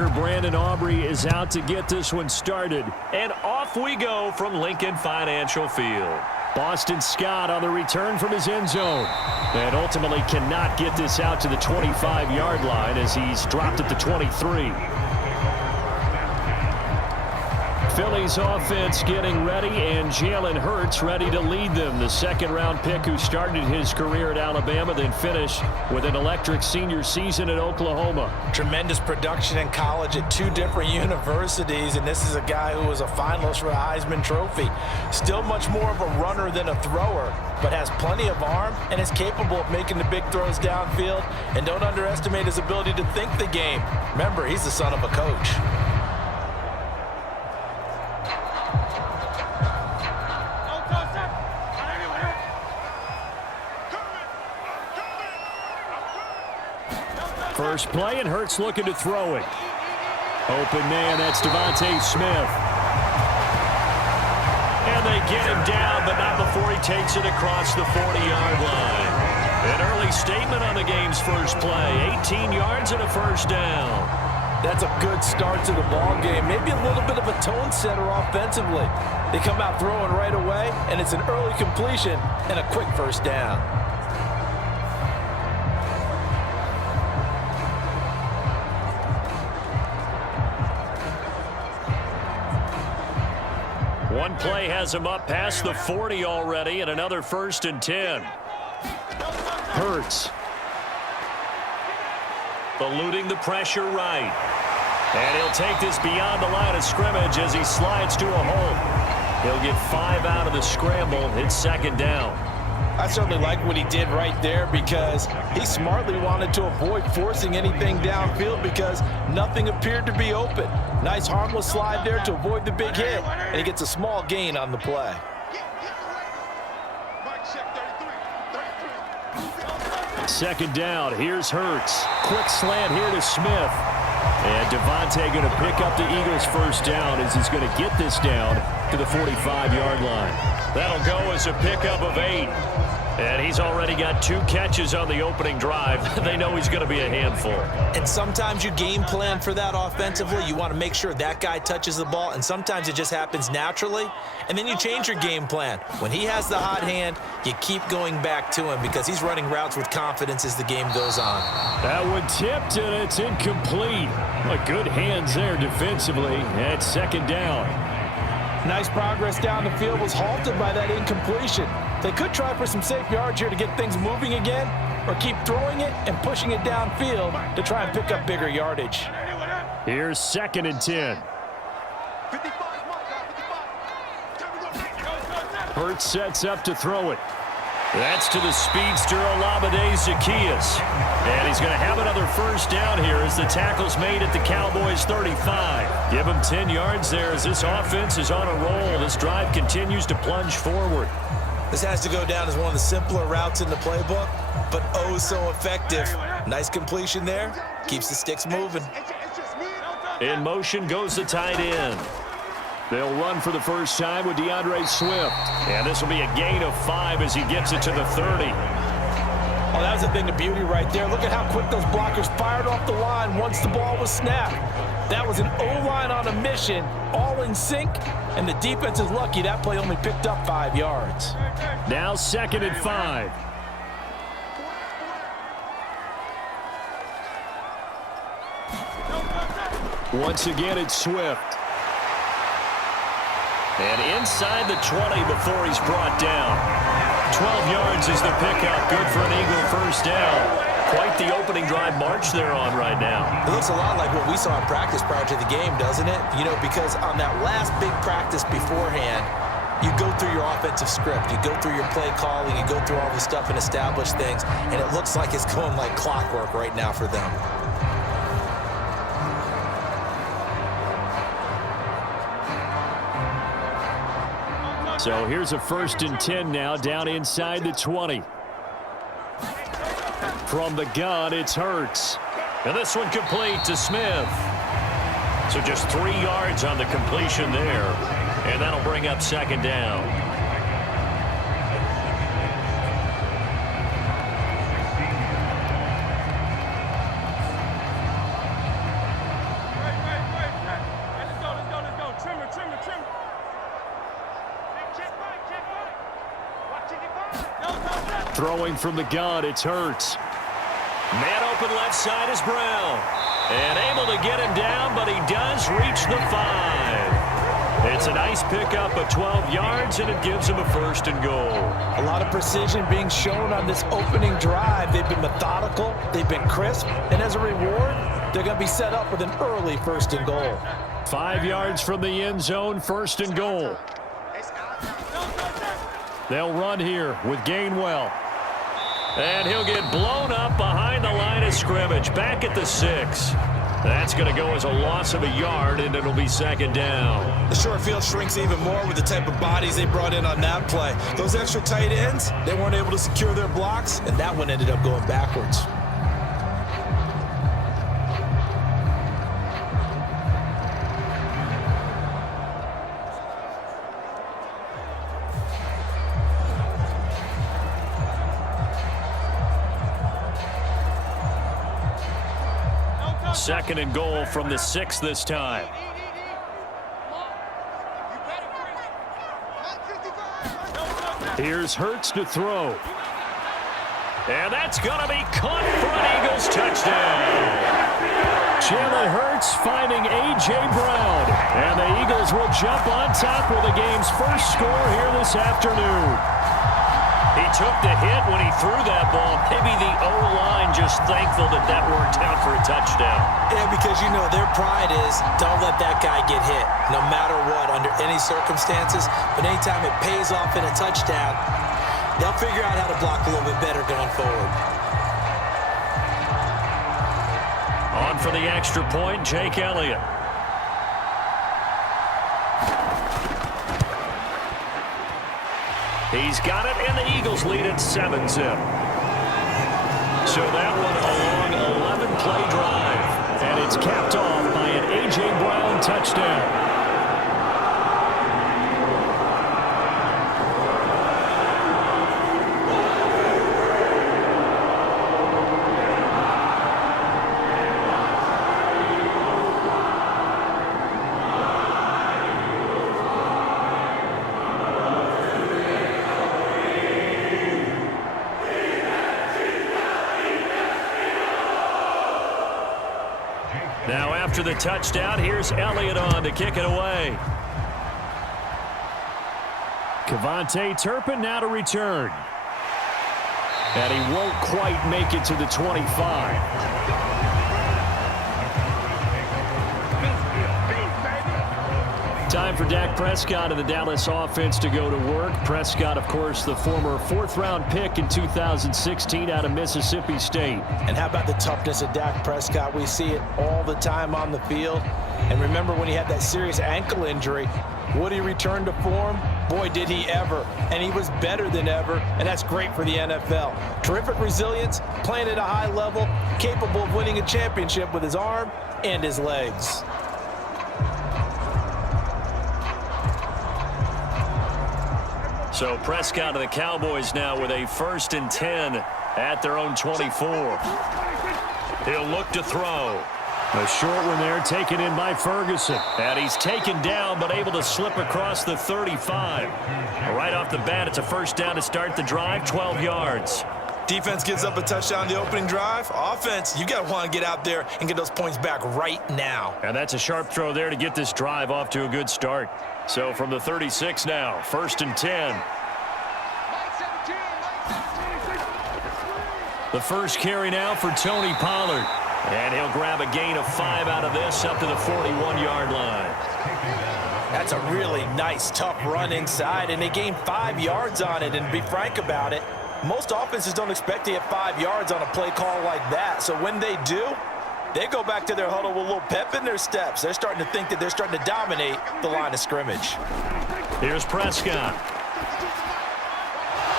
linebacker Brandon Aubrey is out to get this one started. And off we go from Lincoln Financial Field. Boston Scott on the return from his end zone. And ultimately cannot get this out to the 25-yard line as he's dropped at the 23. Philly's offense getting ready, and Jalen Hurts ready to lead them. The second-round pick who started his career at Alabama, then finished with an electric senior season at Oklahoma. Tremendous production in college at 2 different universities, and this is a guy who was a finalist for the Heisman Trophy. Still much more of a runner than a thrower, but has plenty of arm and is capable of making the big throws downfield. And don't underestimate his ability to think the game. Remember, he's the son of a coach. First play, and Hurts looking to throw it. Open man, that's Devontae Smith. And they get him down, but not before he takes it across the 40-yard line. An early statement on the game's first play. 18 yards and a first down. That's a good start to the ball game. Maybe a little bit of a tone setter offensively. They come out throwing right away, and it's an early completion and a quick first down. One play has him up past the 40 already, and another 1st and 10. Hurts. Eluding the pressure right. And he'll take this beyond the line of scrimmage as he slides to a hole. He'll get 5 out of the scramble. It's second down. I certainly like what he did right there because he smartly wanted to avoid forcing anything downfield because nothing appeared to be open. Nice harmless slide there to avoid the big hit, and he gets a small gain on the play. Second down. Here's Hurts. Quick slant here to Smith. And Devontae going to pick up the Eagles' first down as he's going to get this down to the 45-yard line. That'll go as a pickup of 8. And he's already got 2 catches on the opening drive. They know he's going to be a handful. And sometimes you game plan for that offensively. You want to make sure that guy touches the ball, and sometimes it just happens naturally. And then you change your game plan. When he has the hot hand, you keep going back to him because he's running routes with confidence as the game goes on. That one tipped, and it's incomplete. But good hands there defensively at second down. Nice progress down the field was halted by that incompletion. They could try for some safe yards here to get things moving again, or keep throwing it and pushing it downfield to try and pick up bigger yardage. Here's 2nd and 10. Hurts sets up to throw it. That's to the speedster Olamide Zaccheaus. And he's going to have another first down here as the tackle's made at the Cowboys' 35. Give him 10 yards there as this offense is on a roll. This drive continues to plunge forward. This has to go down as one of the simpler routes in the playbook, but oh so effective. Nice completion there. Keeps the sticks moving. In motion goes the tight end. They'll run for the first time with DeAndre Swift. And this will be a gain of 5 as he gets it to the 30. Oh, that was a thing of beauty right there. Look at how quick those blockers fired off the line once the ball was snapped. That was an O-line on a mission, all in sync, and the defense is lucky that play only picked up 5 yards. Now 2nd and 5. Once again, it's Swift. And inside the 20 before he's brought down. 12 yards is the pickup. Good for an Eagle first down. Quite the opening drive march they're on right now. It looks a lot like what we saw in practice prior to the game, doesn't it? You know, because on that last big practice beforehand, you go through your offensive script. You go through your play calling. You go through all the stuff and establish things. And it looks like it's going like clockwork right now for them. So here's a 1st and 10 now down inside the 20. From the gun, it's Hurts. And this one complete to Smith. So just 3 yards on the completion there. And that'll bring up second down. Throwing from the gun, it's Hurts. Man open left side is Brown. And able to get him down, but he does reach the 5. It's a nice pickup of 12 yards, and it gives him a 1st and goal. A lot of precision being shown on this opening drive. They've been methodical, they've been crisp, and as a reward, they're going to be set up with an early 1st and goal. 5 yards from the end zone, 1st and goal. They'll run here with Gainwell. And he'll get blown up behind the line of scrimmage, back at the 6. That's going to go as a loss of a yard, and it'll be 2nd down. The short field shrinks even more with the type of bodies they brought in on that play. Those extra tight ends, they weren't able to secure their blocks, and that one ended up going backwards. Second and goal from the 6 this time. Here's Hurts to throw. And that's going to be caught for an Eagles touchdown. Jalen Hurts finding A.J. Brown. And the Eagles will jump on top with the game's first score here this afternoon. He took the hit when he threw that ball. Maybe the O-line just thankful that that worked out for a touchdown. Yeah, because, you know, their pride is don't let that guy get hit, no matter what, under any circumstances. But anytime it pays off in a touchdown, they'll figure out how to block a little bit better going forward. On for the extra point, Jake Elliott. He's got it, and the Eagles lead at 7-zip. So that one a long 11-play drive, and it's capped off by an A.J. Brown touchdown. Now after the touchdown, here's Elliott on to kick it away. Kevontae Turpin now to return. And he won't quite make it to the 25. Time for Dak Prescott and the Dallas offense to go to work. Prescott, of course, the former 4th-round pick in 2016 out of Mississippi State. And how about the toughness of Dak Prescott? We see it all the time on the field. And remember when he had that serious ankle injury, would he return to form? Boy, did he ever. And he was better than ever, and that's great for the NFL. Terrific resilience, playing at a high level, capable of winning a championship with his arm and his legs. So Prescott of the Cowboys now with a 1st and 10 at their own 24. He'll look to throw. A short one there taken in by Ferguson. And he's taken down but able to slip across the 35. Right off the bat, it's a 1st down to start the drive, 12 yards. Defense gives up a touchdown the opening drive. Offense, you got to want to get out there and get those points back right now. And that's a sharp throw there to get this drive off to a good start. So from the 36 now, 1st and 10. The first carry now for Tony Pollard. And he'll grab a gain of 5 out of this up to the 41-yard line. That's a really nice, tough run inside, and they gained 5 yards on it. And to be frank about it, most offenses don't expect to get 5 yards on a play call like that. So when they do, they go back to their huddle with a little pep in their steps. They're starting to think that they're starting to dominate the line of scrimmage. Here's Prescott.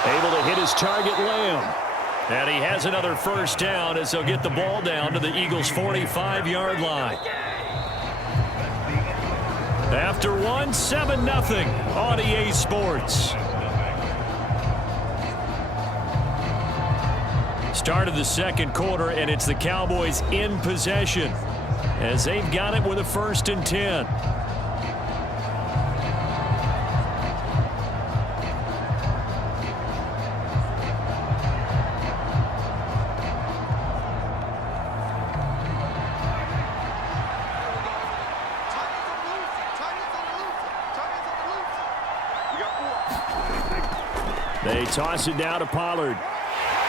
Able to hit his target, Lamb. And he has another 1st down as they'll get the ball down to the Eagles' 45-yard line. After one, 7-0 on EA Sports. Start of the second quarter, and it's the Cowboys in possession as they've got it with a 1st and 10. They toss it down to Pollard.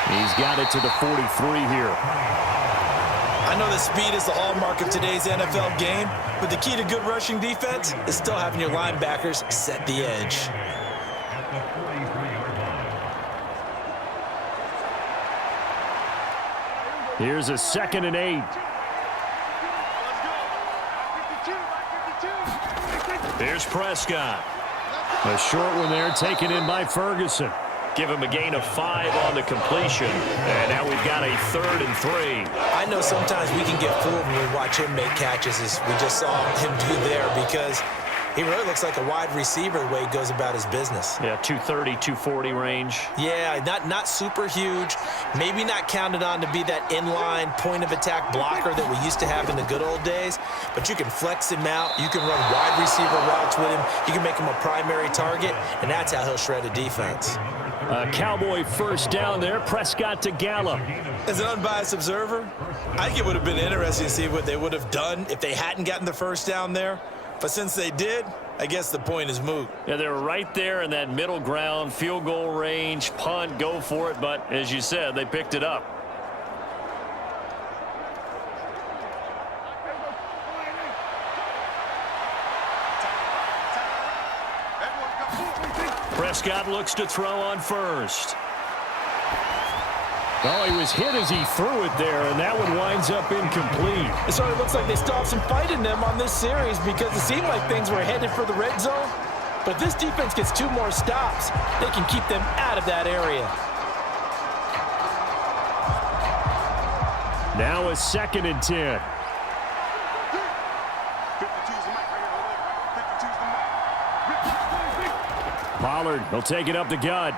He's got it to the 43 here. I know that speed is the hallmark of today's NFL game, but the key to good rushing defense is still having your linebackers set the edge. Here's a 2nd and 8. Here's Prescott. A short one there taken in by Ferguson. Give him a gain of 5 on the completion. And now we've got a 3rd and 3. I know sometimes we can get fooled when we watch him make catches, as we just saw him do there, because he really looks like a wide receiver the way he goes about his business. Yeah, 230, 240 range. Yeah, not super huge. Maybe not counted on to be that inline point-of-attack blocker that we used to have in the good old days, but you can flex him out. You can run wide receiver routes with him. You can make him a primary target, and that's how he'll shred a defense. A Cowboy first down there. Prescott to Gallup. As an unbiased observer, I think it would have been interesting to see what they would have done if they hadn't gotten the first down there. But since they did, I guess the point is moot. Yeah, they were right there in that middle ground, field goal range, punt, go for it. But as you said, they picked it up. Prescott looks to throw on first. Oh, he was hit as he threw it there, and that one winds up incomplete. It sort of looks like they still have some fight in them on this series, because it seemed like things were headed for the red zone. But if this defense gets 2 more stops, they can keep them out of that area. Now a 2nd and 10. Pollard, he'll take it up the gut.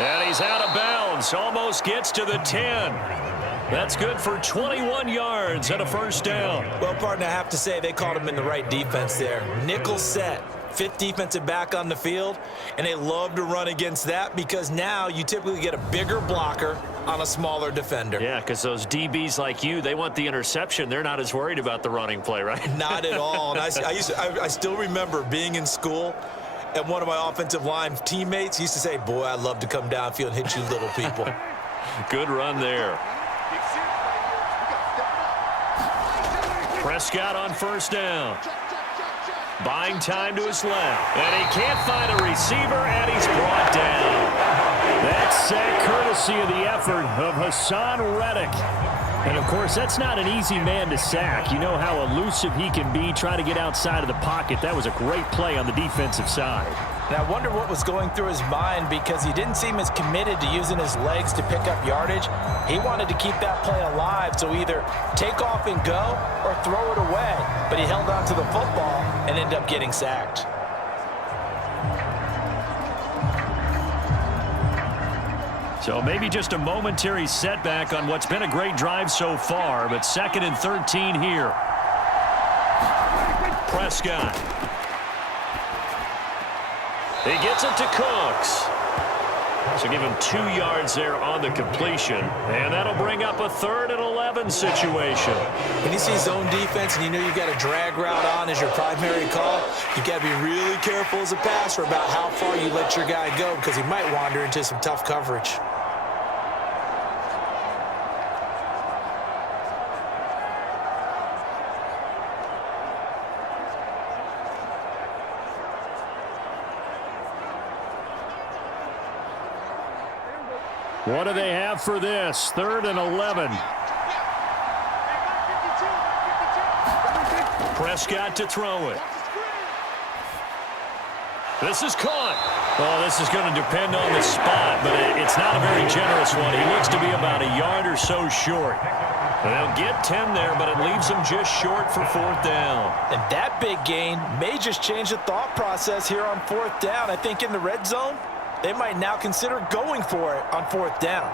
And he's out of bounds. Almost gets to the 10. That's good for 21 yards and a first down. Well, partner, I have to say they called him in the right defense there. Nickel set. 5th defensive back on the field, and they love to run against that because now you typically get a bigger blocker on a smaller defender. Yeah, because those DBs like you, they want the interception. They're not as worried about the running play, right? Not at all. And I still remember being in school, and one of my offensive line teammates used to say, boy, I'd love to come downfield and hit you little people. Good run there. Prescott on first down. Buying time to his left. And he can't find a receiver, and he's brought down. That's sack courtesy of the effort of Hassan Reddick. And, of course, that's not an easy man to sack. You know how elusive he can be, try to get outside of the pocket. That was a great play on the defensive side. And I wonder what was going through his mind, because he didn't seem as committed to using his legs to pick up yardage. He wanted to keep that play alive, so either take off and go or throw it away. But he held on to the football and ended up getting sacked. So maybe just a momentary setback on what's been a great drive so far, but 2nd and 13 here. Prescott. He gets it to Cooks. So give him 2 yards there on the completion, and that'll bring up a 3rd and 11 situation. When you see zone defense and you know you've got a drag route on as your primary call, you've got to be really careful as a passer about how far you let your guy go, because he might wander into some tough coverage. What do they have for this? 3rd and 11. Prescott to throw it. This is caught. Oh, this is going to depend on the spot, but it's not a very generous one. He looks to be about a yard or so short. They'll get 10 there, but it leaves them just short for 4th down. And that big gain may just change the thought process here on 4th down. I think in the red zone, they might now consider going for it on 4th down.